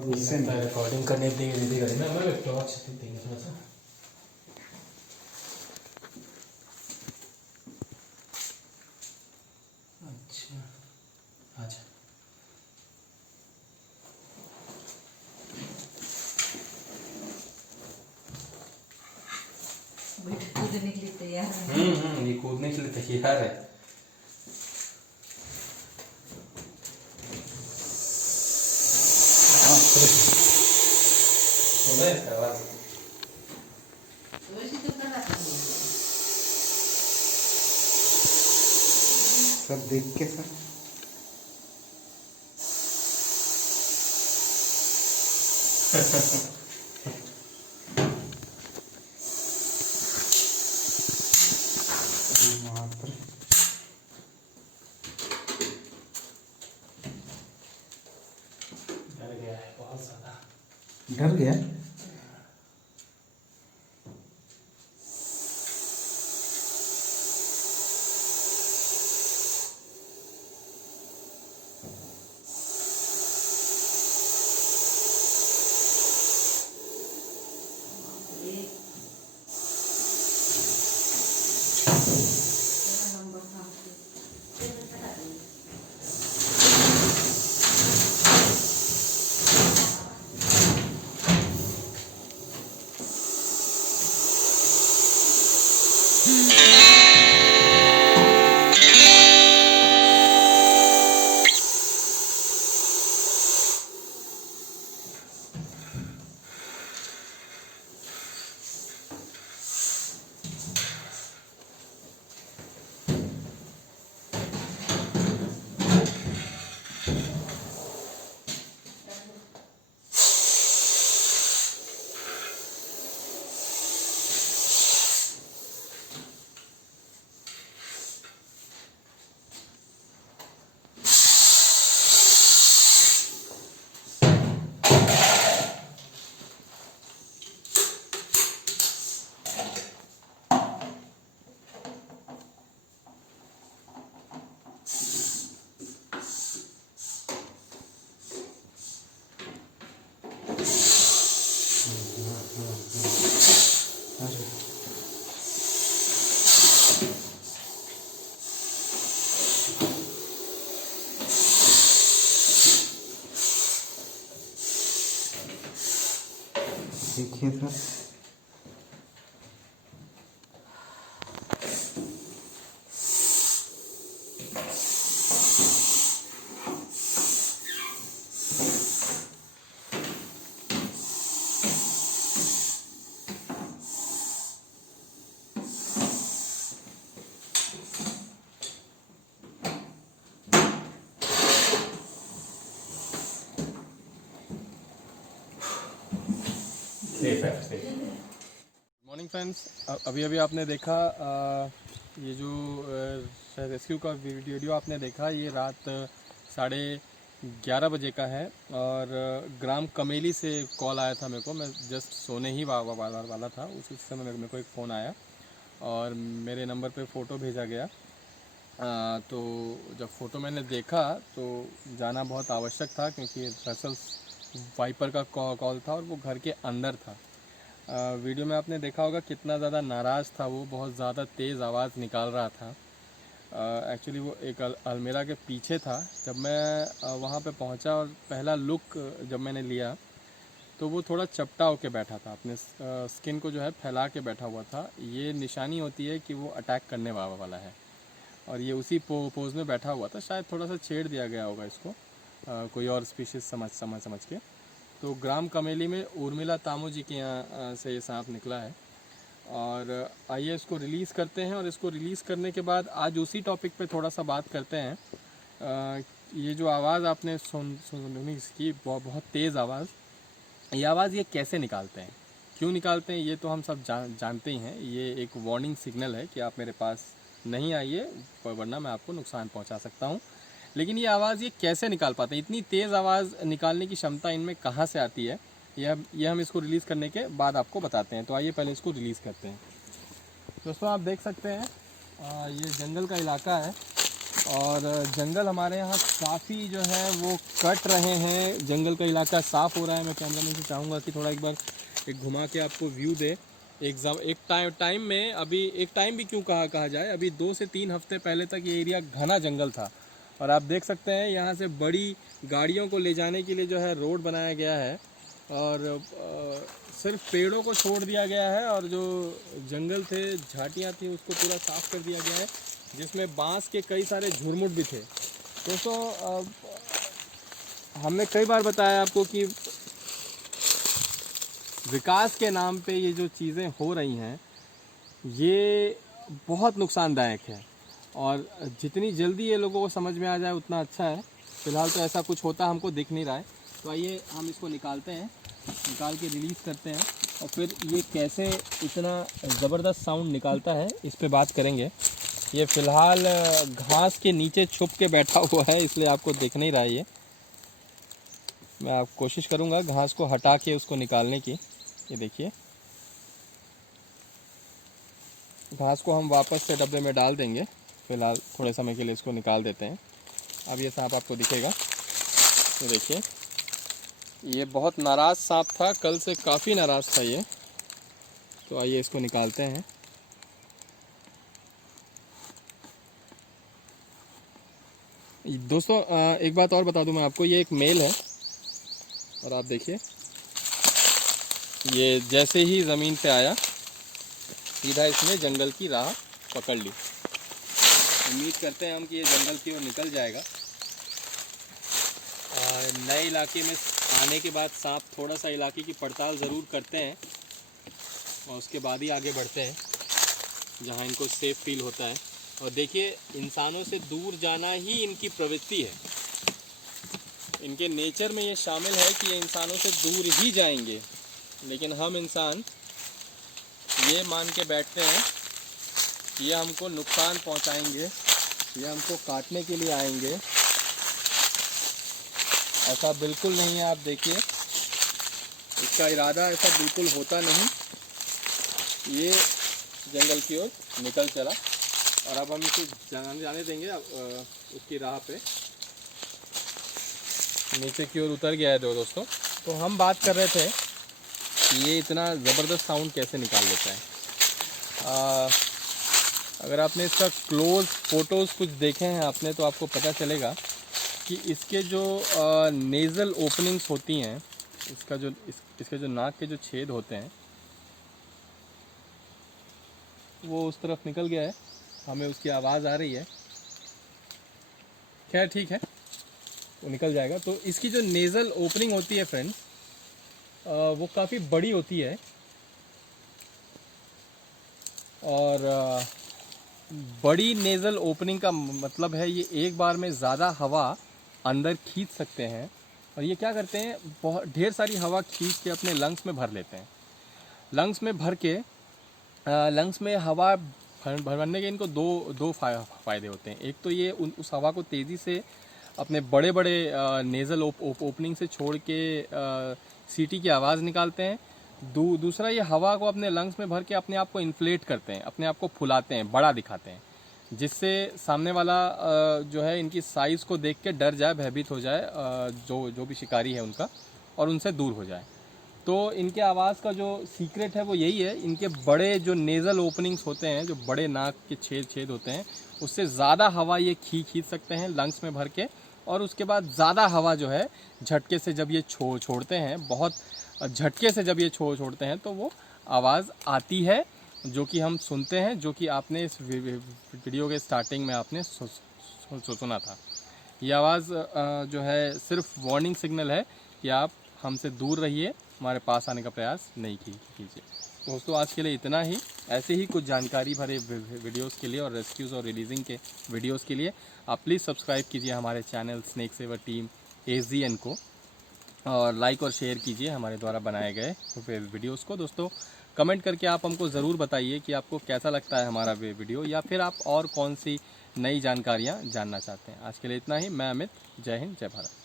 बहुत गुस्से में रिकॉर्डिंग करने देंगे ना, मैं टॉर्च देंगे थोड़ा सा। अच्छा अच्छा कूदने के लिए तैयार है। ये कूदने के लिए तैयार है। सब देख के सर वहाँ पर डर गया है बहुत ज्यादा। डर गया। देखिए सर मॉर्निंग फ्रेंड्स, अभी अभी आपने देखा ये जो रेस्क्यू का वीडियो आपने देखा, ये रात 11:30 बजे का है। और ग्राम कमेली से कॉल आया था मेरे को। मैं जस्ट सोने ही वाला था, उसी समय मेरे को एक फ़ोन आया और मेरे नंबर पे फ़ोटो भेजा गया। तो जब फ़ोटो मैंने देखा तो जाना बहुत आवश्यक था, क्योंकि दरअसल वाइपर का कॉल था और वो घर के अंदर था। वीडियो में आपने देखा होगा कितना ज़्यादा नाराज़ था वो, बहुत ज़्यादा तेज़ आवाज़ निकाल रहा था। एक्चुअली वो एक अलमीरा के पीछे था। जब मैं वहाँ पे पहुँचा और पहला लुक जब मैंने लिया तो वो थोड़ा चपटा होके बैठा था, अपने स्किन को जो है फैला के बैठा हुआ था। ये निशानी होती है कि वो अटैक करने वाला है, और ये उसी पोज में बैठा हुआ था। शायद थोड़ा सा छेड़ दिया गया होगा इसको, कोई और स्पीशीज़ समझ के। तो ग्राम कमेली में उर्मिला तामू जी के यहाँ से ये सांप निकला है। और आइए इसको रिलीज़ करते हैं, और इसको रिलीज़ करने के बाद आज उसी टॉपिक पे थोड़ा सा बात करते हैं। ये जो आवाज़ आपने सुनी इसकी बहुत तेज़ आवाज़, ये आवाज़ ये कैसे निकालते हैं, क्यों निकालते हैं, ये तो हम सब जानते ही हैं। ये एक वार्निंग सिग्नल है कि आप मेरे पास नहीं आइए, वरना मैं आपको नुकसान पहुंचा सकता हूं। लेकिन ये आवाज़ ये कैसे निकाल पाते हैं, इतनी तेज़ आवाज़ निकालने की क्षमता इनमें कहाँ से आती है, ये हम इसको रिलीज़ करने के बाद आपको बताते हैं। तो आइए पहले इसको रिलीज़ करते हैं। दोस्तों आप देख सकते हैं ये जंगल का इलाका है, और जंगल हमारे यहाँ काफ़ी जो है वो कट रहे हैं, जंगल का इलाका साफ़ हो रहा है। मैं कैमरामैन से चाहूँगा कि थोड़ा एक बार एक घुमा के आपको व्यू दे। एक टाइम में, अभी एक टाइम भी क्यों कहा जाए, अभी 2 से 3 हफ्ते पहले तक ये एरिया घना जंगल था। और आप देख सकते हैं यहाँ से बड़ी गाड़ियों को ले जाने के लिए जो है रोड बनाया गया है, और सिर्फ पेड़ों को छोड़ दिया गया है, और जो जंगल थे, झाटियाँ थी, उसको पूरा साफ़ कर दिया गया है, जिसमें बांस के कई सारे झुरमुट भी थे। दोस्तों हमने कई बार बताया आपको कि विकास के नाम पे ये जो चीज़ें हो रही हैं ये बहुत नुकसानदायक है, और जितनी जल्दी ये लोगों को समझ में आ जाए उतना अच्छा है। फ़िलहाल तो ऐसा कुछ होता हमको दिख नहीं रहा है। तो आइए हम इसको निकालते हैं, निकाल के रिलीज़ करते हैं, और फिर ये कैसे इतना ज़बरदस्त साउंड निकालता है इस पे बात करेंगे। ये फ़िलहाल घास के नीचे छुप के बैठा हुआ है, इसलिए आपको दिख नहीं रहा है। ये मैं आप कोशिश करूँगा घास को हटा के उसको निकालने की। ये देखिए, घास को हम वापस से डब्बे में डाल देंगे। फ़िलहाल थोड़े समय के लिए इसको निकाल देते हैं। अब ये सांप आपको दिखेगा। ये देखिए, ये बहुत नाराज़ सांप था, कल से काफ़ी नाराज़ था ये। तो आइए इसको निकालते हैं। दोस्तों एक बात और बता दूं मैं आपको, ये एक मेल है, और आप देखिए ये जैसे ही ज़मीन पे आया सीधा इसने जंगल की राह पकड़ ली। उम्मीद करते हैं हम कि ये जंगल की ओर निकल जाएगा। नए इलाके में आने के बाद सांप थोड़ा सा इलाके की पड़ताल ज़रूर करते हैं, और उसके बाद ही आगे बढ़ते हैं जहाँ इनको सेफ़ फील होता है। और देखिए, इंसानों से दूर जाना ही इनकी प्रवृत्ति है, इनके नेचर में ये शामिल है कि ये इंसानों से दूर ही जाएंगे। लेकिन हम इंसान ये मान के बैठते हैं कि ये हमको नुकसान पहुंचाएंगे, ये हमको काटने के लिए आएंगे। ऐसा बिल्कुल नहीं है। आप देखिए, इसका इरादा ऐसा बिल्कुल होता नहीं। ये जंगल की ओर निकल चला, और अब हम इसे जाने देंगे उसकी राह पे। नीचे की ओर उतर गया है दोस्तों। तो हम बात कर रहे थे कि ये इतना ज़बरदस्त साउंड कैसे निकाल लेता है। अगर आपने इसका क्लोज फोटोज़ कुछ देखे हैं आपने, तो आपको पता चलेगा कि इसके जो नेज़ल ओपनिंग्स होती हैं, इसके जो नाक के जो छेद होते हैं वो उस तरफ निकल गया है। हमें उसकी आवाज़ आ रही है। खैर ठीक है, वो निकल जाएगा। तो इसकी जो नेज़ल ओपनिंग होती है फ्रेंड्स, वो काफ़ी बड़ी होती है, और बड़ी नेज़ल ओपनिंग का मतलब है ये एक बार में ज़्यादा हवा अंदर खींच सकते हैं। और ये क्या करते हैं, बहुत ढेर सारी हवा खींच के अपने लंग्स में भर लेते हैं। लंग्स में भर के लंग्स में हवा भरने के इनको दो फ़ायदे होते हैं। एक तो ये उस हवा को तेज़ी से अपने बड़े बड़े नेज़ल ओपनिंग से छोड़ के सीटी की आवाज़ निकालते हैं। दूसरा, ये हवा को अपने लंग्स में भर के अपने आप को इन्फ्लेट करते हैं, अपने आप को फुलाते हैं, बड़ा दिखाते हैं, जिससे सामने वाला जो है इनकी साइज़ को देख के डर जाए, भयभीत हो जाए, जो भी शिकारी है उनका, और उनसे दूर हो जाए। तो इनके आवाज़ का जो सीक्रेट है वो यही है, इनके बड़े जो नेज़ल ओपनिंग्स होते हैं, जो बड़े नाक के छेद होते हैं, उससे ज़्यादा हवा ये खींच सकते हैं लंग्स में भर के। और उसके बाद ज़्यादा हवा जो है झटके से जब ये छोड़ते हैं, बहुत झटके से जब ये छोड़ते हैं, तो वो आवाज़ आती है, जो कि हम सुनते हैं, जो कि आपने इस वीडियो के स्टार्टिंग में आपने सुना था। ये आवाज़ जो है सिर्फ वार्निंग सिग्नल है कि आप हमसे दूर रहिए, हमारे पास आने का प्रयास नहीं कीजिए। दोस्तों आज के लिए इतना ही। ऐसे ही कुछ जानकारी भरे वीडियोस के लिए और रेस्क्यूज़ और रिलीजिंग के वीडियोस के लिए आप प्लीज़ सब्सक्राइब कीजिए हमारे channel snake saver team ASGN को, और लाइक और शेयर कीजिए हमारे द्वारा बनाए गए वीडियोस को। दोस्तों कमेंट करके आप हमको ज़रूर बताइए कि आपको कैसा लगता है हमारा वीडियो, या फिर आप और कौन सी नई जानकारियाँ जानना चाहते हैं। आज के लिए इतना ही। मैं अमित, जय हिंद, जय भारत।